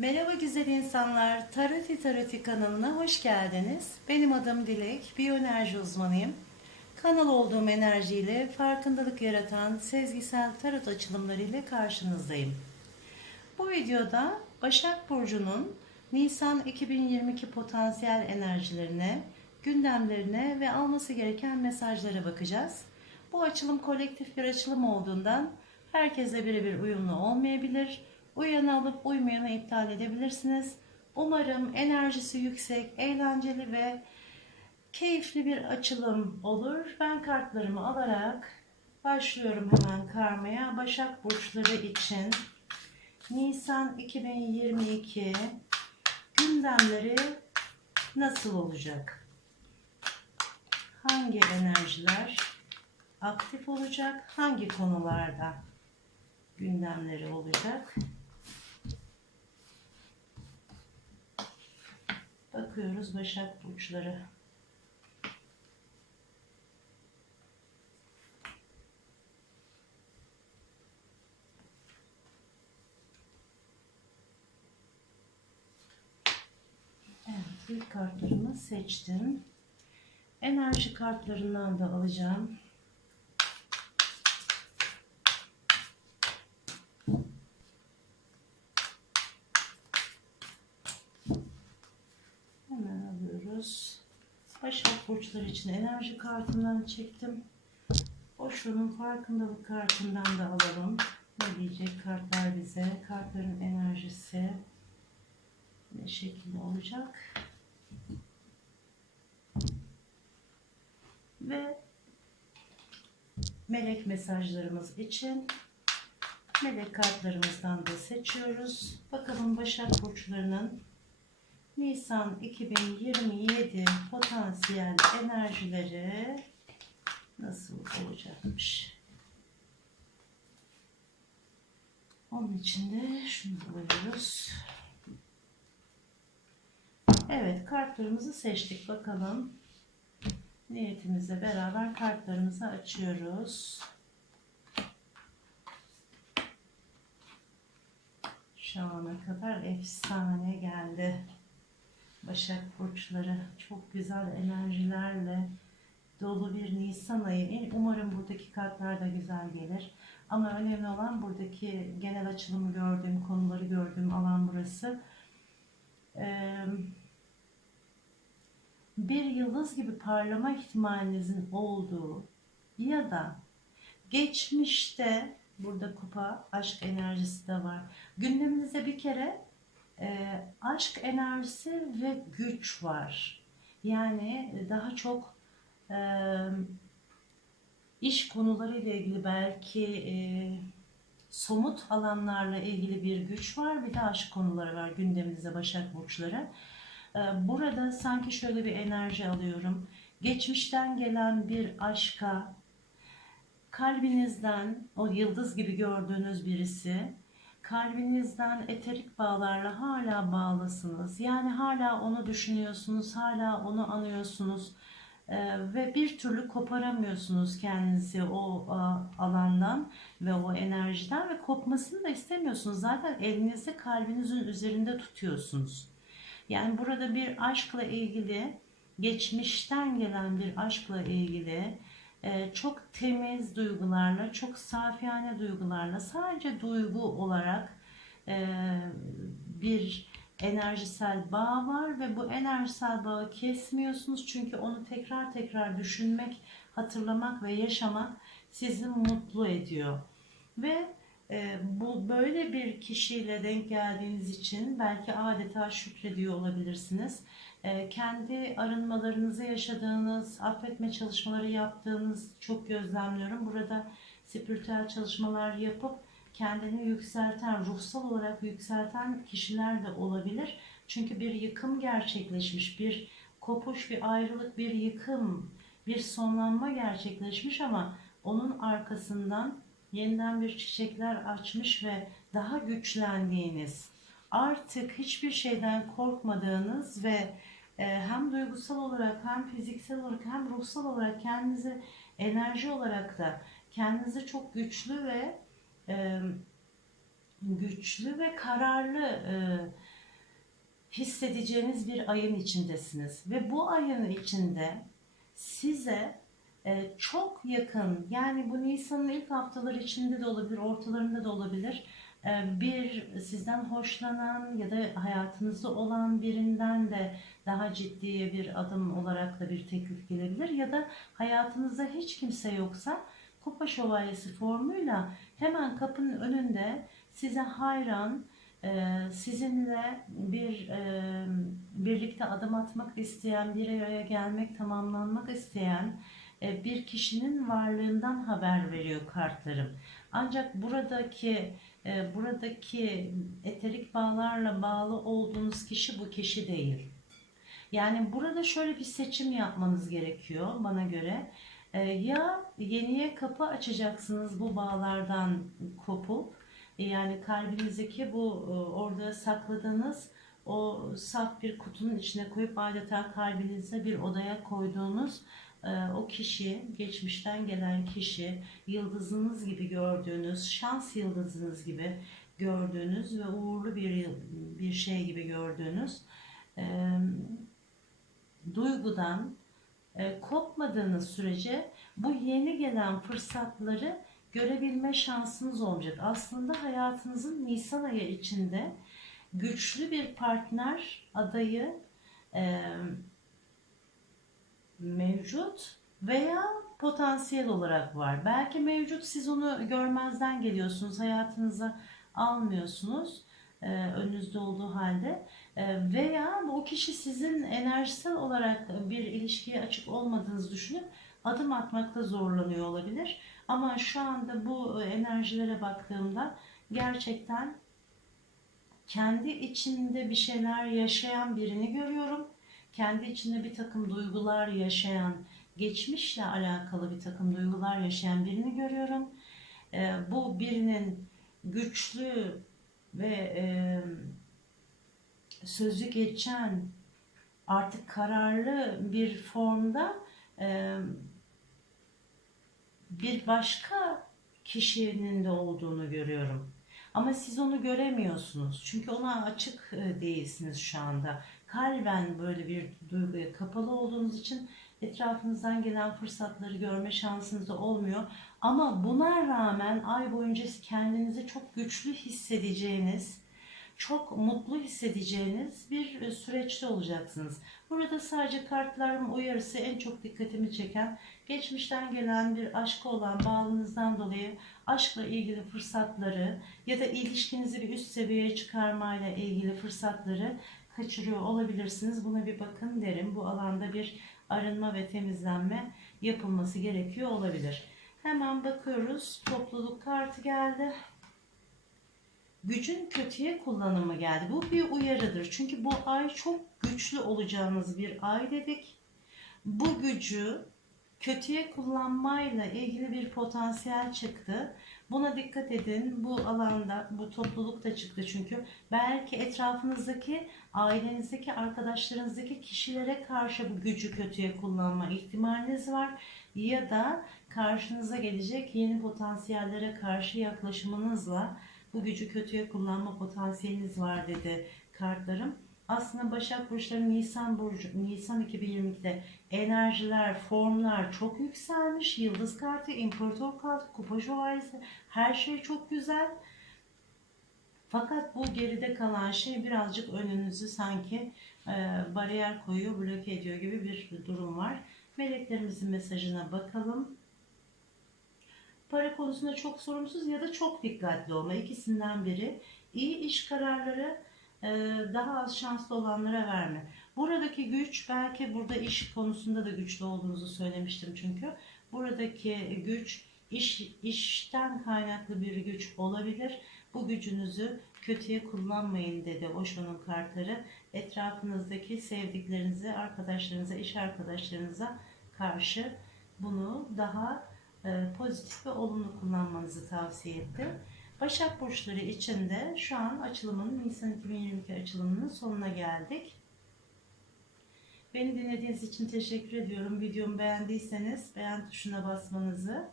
Merhaba güzel insanlar. Taroti Taroti kanalına hoş geldiniz. Benim adım Dilek, biyoenerji uzmanıyım. Kanal olduğum enerjiyle farkındalık yaratan sezgisel tarot açılımları ile karşınızdayım. Bu videoda Başak Burcu'nun Nisan 2022 potansiyel enerjilerine, gündemlerine ve alması gereken mesajlara bakacağız. Bu açılım kolektif bir açılım olduğundan herkese birebir uyumlu olmayabilir. Uyanı alıp uymayanı iptal edebilirsiniz. Umarım enerjisi yüksek, eğlenceli ve keyifli bir açılım olur. Ben kartlarımı alarak başlıyorum hemen karmaya. Başak burçları için Nisan 2022 gündemleri nasıl olacak? Hangi enerjiler aktif olacak? Hangi konularda gündemleri olacak? Bakıyoruz Başak burçları. Evet, ilk kartlarımı seçtim. Enerji kartlarından da alacağım. Hemen alıyoruz. Başak burçları için enerji kartından çektim. Boşluğunun farkındalık kartından da alalım. Ne diyecek kartlar bize? Kartların enerjisi ne şekilde olacak? Ve melek mesajlarımız için melek kartlarımızdan da seçiyoruz. Bakalım Başak burçlarının Nisan 2027 potansiyel enerjileri nasıl olacakmış? Onun için de şunu alıyoruz. Evet kartlarımızı seçtik. Bakalım niyetimizle beraber kartlarımızı açıyoruz. Şu ana kadar efsane geldi. Başak burçları çok güzel enerjilerle dolu bir Nisan ayı. Umarım buradaki kartlar da güzel gelir. Ama önemli olan buradaki genel açılımı gördüğüm, konuları gördüğüm alan burası. Bir yıldız gibi parlama ihtimalinizin olduğu ya da geçmişte burada kupa aşk enerjisi de var. Gündeminizde bir kere e, aşk enerjisi ve güç var. Yani daha çok e, iş konuları ile ilgili belki e, somut alanlarla ilgili bir güç var. Bir de aşk konuları var gündeminizde Başak Burçları. E, burada sanki şöyle bir enerji alıyorum. Geçmişten gelen bir aşka, kalbinizden o yıldız gibi gördüğünüz birisi, kalbinizden eterik bağlarla hala bağlısınız. Yani hala onu düşünüyorsunuz, hala onu anıyorsunuz Ee, ve bir türlü koparamıyorsunuz kendinizi o a, alandan ve o enerjiden ve kopmasını da istemiyorsunuz. Zaten elinizde kalbinizin üzerinde tutuyorsunuz. Yani burada bir aşkla ilgili, geçmişten gelen bir aşkla ilgili e, çok temiz duygularla, çok safiyane duygularla, sadece duygu olarak e, bir enerjisel bağ var ve bu enerjisel bağı kesmiyorsunuz çünkü onu tekrar tekrar düşünmek, hatırlamak ve yaşamak sizi mutlu ediyor. Ve e, bu böyle bir kişiyle denk geldiğiniz için belki adeta şükrediyor olabilirsiniz. E, kendi arınmalarınızı yaşadığınız, affetme çalışmaları yaptığınız çok gözlemliyorum. Burada spiritüel çalışmalar yapıp kendini yükselten, ruhsal olarak yükselten kişiler de olabilir. Çünkü bir yıkım gerçekleşmiş, bir kopuş, bir ayrılık, bir yıkım, bir sonlanma gerçekleşmiş ama onun arkasından yeniden bir çiçekler açmış ve daha güçlendiğiniz, artık hiçbir şeyden korkmadığınız ve e, hem duygusal olarak hem fiziksel olarak hem ruhsal olarak kendinizi enerji olarak da kendinizi çok güçlü ve e, güçlü ve kararlı e, hissedeceğiniz bir ayın içindesiniz. Ve bu ayın içinde size e, çok yakın yani bu Nisan'ın ilk haftaları içinde de olabilir, ortalarında da olabilir. e, bir sizden hoşlanan ya da hayatınızda olan birinden de daha ciddi bir adım olarak da bir teklif gelebilir. Ya da hayatınızda hiç kimse yoksa kupa şövalyesi formuyla hemen kapının önünde size hayran, e, sizinle bir birlikte adım atmak isteyen, bir araya gelmek, tamamlanmak isteyen bir kişinin varlığından haber veriyor kartlarım. Ancak buradaki e, buradaki eterik bağlarla bağlı olduğunuz kişi bu kişi değil. Yani burada şöyle bir seçim yapmanız gerekiyor bana göre. E, ya yeniye kapı açacaksınız bu bağlardan kopup e, yani kalbinizdeki bu e, orada sakladığınız o saf bir kutunun içine koyup adeta kalbinizde bir odaya koyduğunuz e, o kişi, geçmişten gelen kişi, yıldızınız gibi gördüğünüz, şans yıldızınız gibi gördüğünüz ve uğurlu bir bir şey gibi gördüğünüz e, duygudan e, kopmadığınız sürece bu yeni gelen fırsatları görebilme şansınız olacak. Aslında hayatınızın Nisan ayı içinde güçlü bir partner adayı e, mevcut veya potansiyel olarak var. Belki mevcut siz onu görmezden geliyorsunuz, hayatınıza almıyorsunuz e, önünüzde olduğu halde E, veya o kişi sizin enerjisel olarak bir ilişkiye açık olmadığınızı düşünüp adım atmakta zorlanıyor olabilir. Ama şu anda bu enerjilere baktığımda gerçekten kendi içinde bir şeyler yaşayan birini görüyorum. Kendi içinde bir takım duygular yaşayan, geçmişle alakalı bir takım duygular yaşayan birini görüyorum. Ee, bu birinin güçlü ve e, sözü geçen, artık kararlı bir formda e, bir başka kişinin de olduğunu görüyorum. Ama siz onu göremiyorsunuz. Çünkü ona açık e, değilsiniz şu anda. Kalben böyle bir duyguya kapalı olduğunuz için etrafınızdan gelen fırsatları görme şansınız da olmuyor. Ama buna rağmen ay boyunca kendinizi çok güçlü hissedeceğiniz, çok mutlu hissedeceğiniz bir e, süreçte olacaksınız. Burada sadece kartların uyarısı en çok dikkatimi çeken geçmişten gelen bir aşka olan bağlılığınızdan dolayı aşkla ilgili fırsatları ya da ilişkinizi bir üst seviyeye çıkarmayla ilgili fırsatları kaçırıyor olabilirsiniz. Buna bir bakın derim. Bu alanda bir arınma ve temizlenme yapılması gerekiyor olabilir. Hemen bakıyoruz. Topluluk kartı geldi. Gücün kötüye kullanımı geldi. Bu bir uyarıdır. Çünkü bu ay çok güçlü olacağınız bir ay dedik. Bu gücü kötüye kullanmayla ilgili bir potansiyel çıktı. Buna dikkat edin. Bu alanda, bu toplulukta çıktı çünkü. Belki etrafınızdaki, ailenizdeki, arkadaşlarınızdaki kişilere karşı bu gücü kötüye kullanma ihtimaliniz var. Ya da karşınıza gelecek yeni potansiyellere karşı yaklaşımınızla bu gücü kötüye kullanma potansiyeliniz var dedi kartlarım. Aslında Başak Burçları Nisan Burcu, Nisan 2022'de enerjiler, formlar çok yükselmiş. Yıldız kartı, imparator kartı, kupa şövalyesi her şey çok güzel. Fakat bu geride kalan şey birazcık önünüzü sanki e, bariyer koyuyor, bloke ediyor gibi bir durum var. Meleklerimizin mesajına bakalım. Para konusunda çok sorumsuz ya da çok dikkatli olma. ikisinden biri. İyi iş kararları e, daha az şanslı olanlara verme. Buradaki güç belki burada iş konusunda da güçlü olduğunuzu söylemiştim çünkü. Buradaki güç iş işten kaynaklı bir güç olabilir. Bu gücünüzü kötüye kullanmayın dedi Osho'nun kartları. Etrafınızdaki sevdiklerinize, arkadaşlarınıza, iş arkadaşlarınıza karşı bunu daha pozitif ve olumlu kullanmanızı tavsiye etti. Başak Burçları için de şu an açılımın, Nisan 2022 açılımının sonuna geldik. Beni dinlediğiniz için teşekkür ediyorum. Videomu beğendiyseniz beğen tuşuna basmanızı,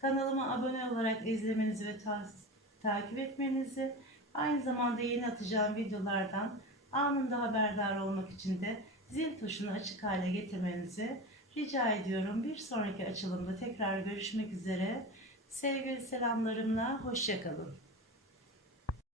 kanalıma abone olarak izlemenizi ve ta- takip etmenizi, aynı zamanda yeni atacağım videolardan Anında haberdar olmak için de zil tuşunu açık hale getirmenizi rica ediyorum. Bir sonraki açılımda tekrar görüşmek üzere. Sevgili selamlarımla hoşçakalın.